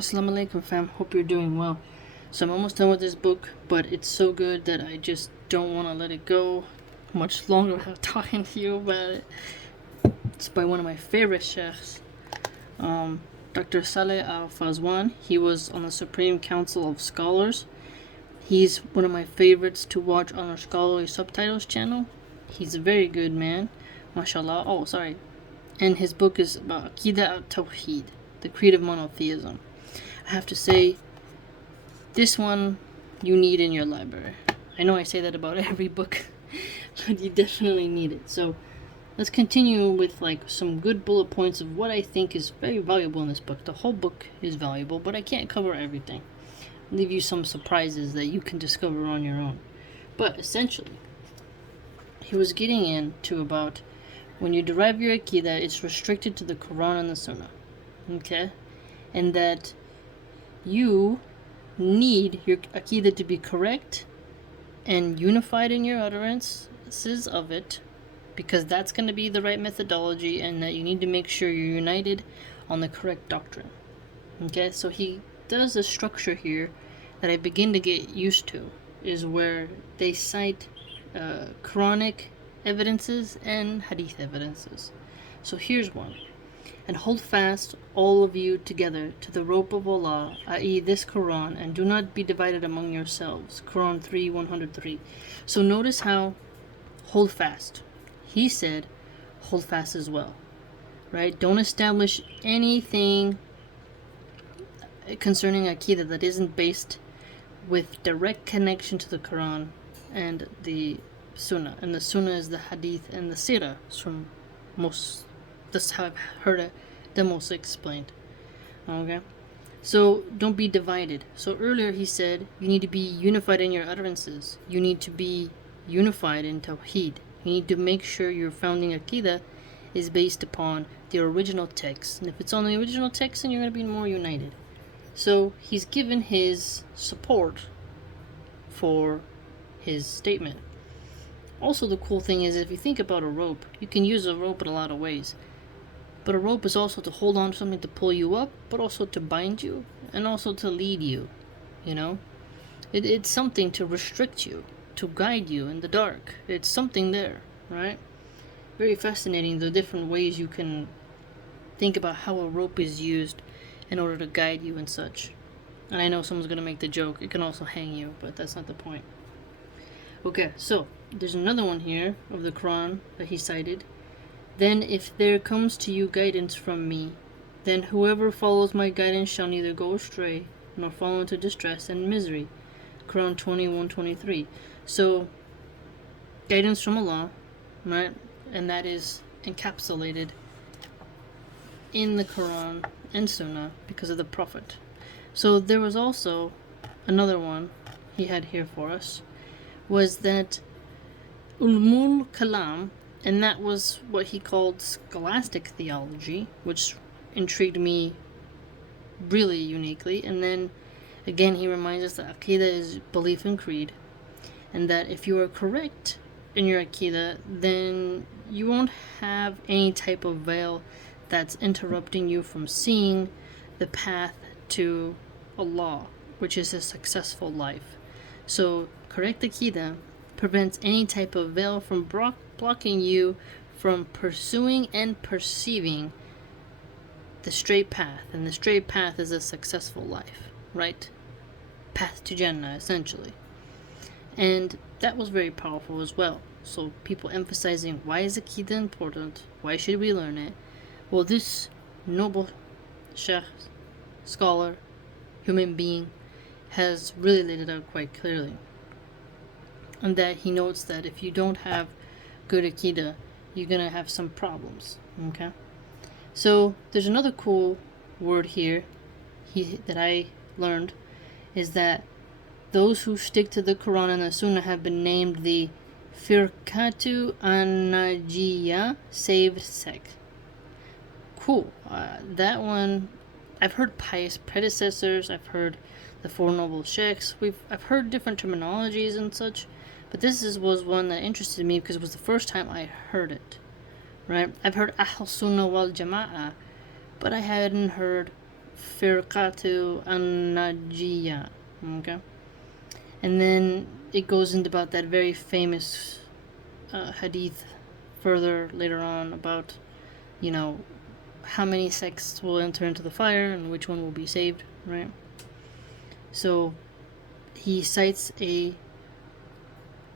Assalamu alaikum fam, hope you're doing well. So I'm almost done with this book, but it's so good that I just don't want to let it go much longer without talking to you about it. It's by one of my favorite sheikhs, Dr. Saleh Al-Fawzan. He was on the Supreme Council of Scholars. He's one of my favorites to watch on our Scholarly Subtitles channel. He's a very good man, mashallah. Oh, sorry. And his book is about Aqida Tawhid, the creed of monotheism. I have to say, this one you need in your library. I know I say that about every book, but you definitely need it. So let's continue with some good bullet points of what I think is very valuable in this book. The whole book is valuable, but I can't cover everything. I'll leave you some surprises that you can discover on your own. But essentially, he was getting into about when you derive your Aqida, it's restricted to the Quran and the Sunnah. Okay? And that you need your Aqida to be correct and unified in your utterances of it, because that's going to be the right methodology, and that you need to make sure you're united on the correct doctrine. Okay, so he does a structure here that I begin to get used to, is where they cite Quranic evidences and Hadith evidences. So here's one. And hold fast, all of you together, to the rope of Allah, i.e. this Quran, and do not be divided among yourselves. Quran 3:103. So notice how hold fast. He said hold fast as well. Right? Don't establish anything concerning Aqeedah that isn't based with direct connection to the Quran and the Sunnah. And the Sunnah is the Hadith and the Sirah. From most, that's how I've heard it the most explained. Okay? So don't be divided. So earlier he said you need to be unified in your utterances. You need to be unified in Tawhid. You need to make sure your founding Aqeedah is based upon the original text. And if it's on the original text, then you're going to be more united. So he's given his support for his statement. Also, the cool thing is, if you think about a rope, you can use a rope in a lot of ways. But a rope is also to hold on to something to pull you up, but also to bind you, and also to lead you, you know? It's something to restrict you, to guide you in the dark. It's something there, right? Very fascinating, the different ways you can think about how a rope is used in order to guide you and such. And I know someone's going to make the joke, it can also hang you, but that's not the point. Okay, so there's another one here of the Quran that he cited. Then if there comes to you guidance from me, then whoever follows my guidance shall neither go astray nor fall into distress and misery. Quran 21:23. So guidance from Allah, right? And that is encapsulated in the Quran and Sunnah because of the Prophet. So there was also another one he had here for us, was that Ulmul Kalam, and that was what he called scholastic theology, which intrigued me really uniquely. And then again he reminds us that Aqeedah is belief in creed, and that if you are correct in your Aqeedah, then you won't have any type of veil that's interrupting you from seeing the path to Allah, which is a successful life. So correct Aqeedah prevents any type of veil from blocking you from pursuing and perceiving the straight path. And the straight path is a successful life, right? Path to Jannah, essentially. And that was very powerful as well. So people emphasizing, why is Aqeedah important? Why should we learn it? Well, this noble sheikh, scholar, human being, has really laid it out quite clearly. And that he notes that if you don't have good Aqeedah, you're going to have some problems. Okay? So there's another cool word here that I learned, is that those who stick to the Quran and the Sunnah have been named the Firqatu an-Najiyya, saved sect. Cool. That one, I've heard pious predecessors, I've heard the Four Noble Sheikhs, I've heard different terminologies and such, but this was one that interested me because it was the first time I heard it, right? I've heard Ahl Sunnah wal Jama'ah, but I hadn't heard Firqatu an-Najiyya. Okay? And then it goes into about that very famous hadith further later on about, you know, how many sects will enter into the fire and which one will be saved, right? So he cites a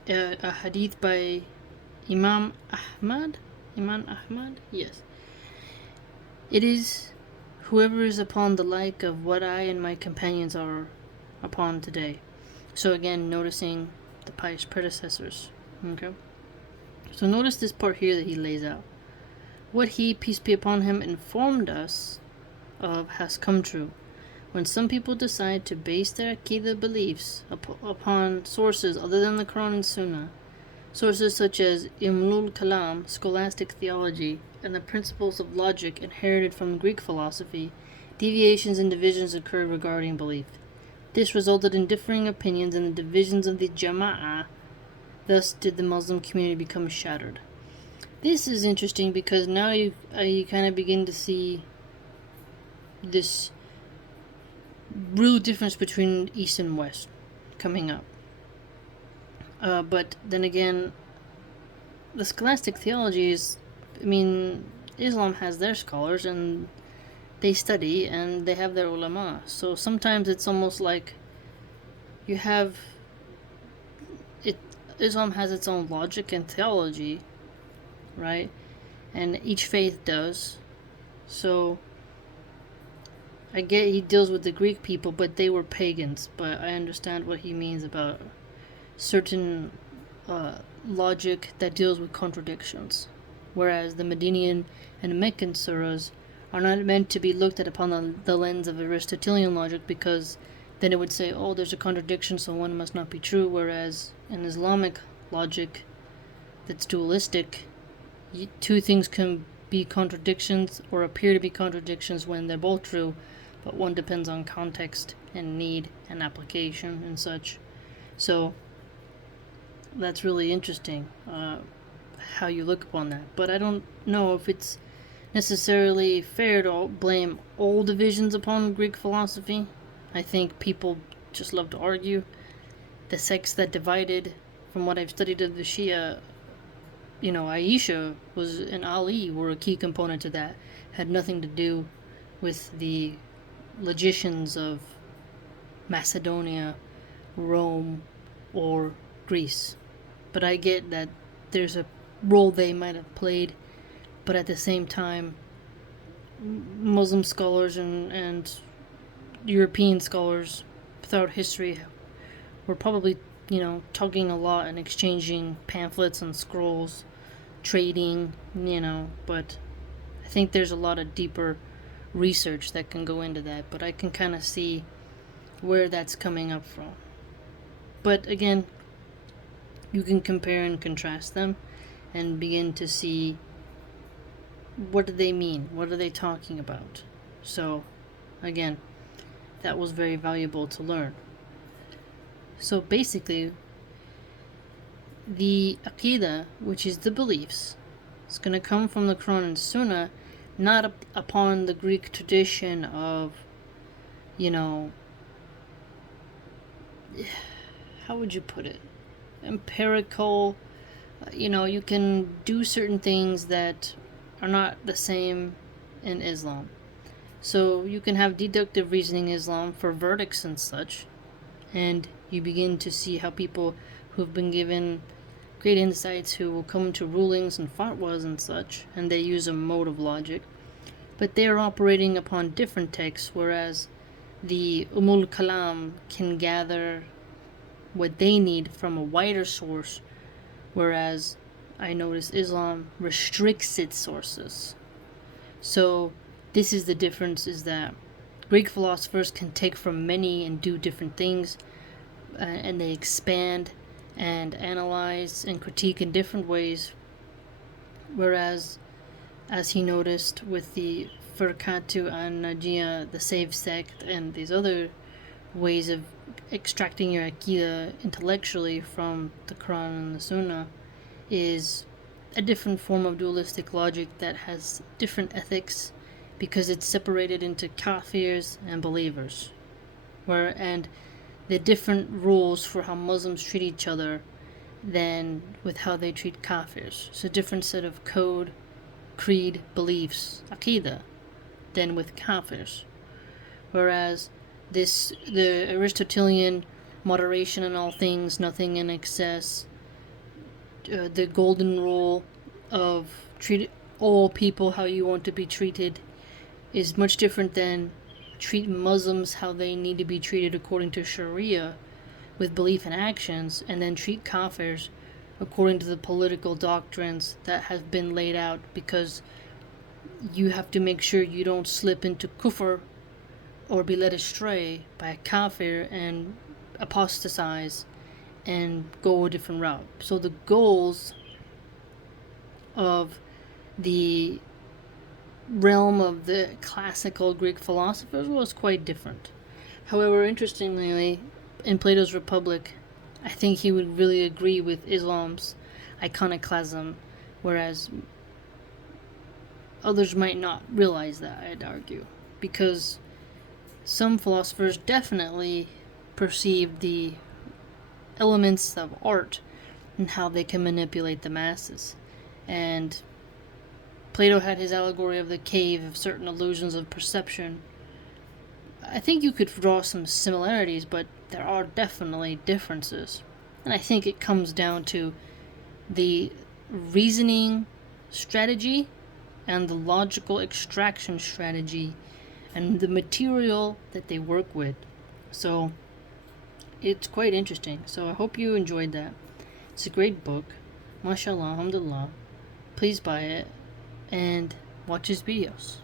hadith by Imam Ahmad. Yes. It is whoever is upon the like of what I and my companions are upon today. So again, noticing the pious predecessors. Okay. So notice this part here that he lays out. What he, peace be upon him, informed us of has come true. When some people decide to base their Aqida beliefs upon sources other than the Quran and Sunnah, sources such as Ilmul Kalam, scholastic theology, and the principles of logic inherited from Greek philosophy, deviations and divisions occurred regarding belief. This resulted in differing opinions and the divisions of the Jama'ah. Thus did the Muslim community become shattered. This is interesting because now you kind of begin to see this real difference between East and West coming up. But then again, the scholastic theology is, Islam has their scholars and they study and they have their ulama. So sometimes it's almost like you have Islam has its own logic and theology, right? And each faith does. So I get he deals with the Greek people, but they were pagans. But I understand what he means about certain logic that deals with contradictions. Whereas the Medinian and Meccan surahs are not meant to be looked at upon the lens of Aristotelian logic, because then it would say, oh, there's a contradiction, so one must not be true. Whereas in Islamic logic that's dualistic, two things can be contradictions or appear to be contradictions when they're both true, but one depends on context and need and application and such. So that's really interesting, how you look upon that. But I don't know if it's necessarily fair to blame all divisions upon Greek philosophy. I think people just love to argue. The sects that divided, from what I've studied of the Shia, Aisha and Ali were a key component to that. Had nothing to do with the logicians of Macedonia, Rome, or Greece. But I get that there's a role they might have played, but at the same time, Muslim scholars and European scholars throughout history were probably, talking a lot and exchanging pamphlets and scrolls, trading, but I think there's a lot of deeper research that can go into that, but I can kind of see where that's coming up from. But again, you can compare and contrast them and begin to see, what do they mean? What are they talking about? So, again, that was very valuable to learn. So basically, the Aqida, which is the beliefs, is going to come from the Quran and Sunnah, not upon the Greek tradition of, how would you put it? Empirical, you can do certain things that are not the same in Islam. So you can have deductive reasoning Islam for verdicts and such, and you begin to see how people who've been given great insights, who will come to rulings and fatwas and such, and they use a mode of logic, but they are operating upon different texts, whereas the Kalam can gather what they need from a wider source, whereas I notice Islam restricts its sources. So this is the difference, is that Greek philosophers can take from many and do different things, and they expand and analyze and critique in different ways, whereas, as he noticed with the Firqatu an-Najiyya, the saved sect, and these other ways of extracting your Aqida intellectually from the Quran and the Sunnah, is a different form of dualistic logic that has different ethics because it's separated into kafirs and believers, and the different rules for how Muslims treat each other than with how they treat kafirs. It's a different set of code, creed, beliefs, Aqida, than with kafirs. Whereas the Aristotelian moderation in all things, nothing in excess, the golden rule of treat all people how you want to be treated, is much different than treat Muslims how they need to be treated according to Sharia with belief and actions, and then treat kafirs according to the political doctrines that have been laid out, because you have to make sure you don't slip into kufr or be led astray by a kafir and apostatize and go a different route. So the goals of the realm of the classical Greek philosophers was quite different. However, interestingly, in Plato's Republic, I think he would really agree with Islam's iconoclasm, whereas others might not realize that, I'd argue, because some philosophers definitely perceive the elements of art and how they can manipulate the masses. And Plato had his allegory of the cave of certain illusions of perception. I think you could draw some similarities, but there are definitely differences. And I think it comes down to the reasoning strategy and the logical extraction strategy and the material that they work with. So it's quite interesting. So I hope you enjoyed that. It's a great book. MashaAllah, alhamdulillah. Please buy it and watch his videos.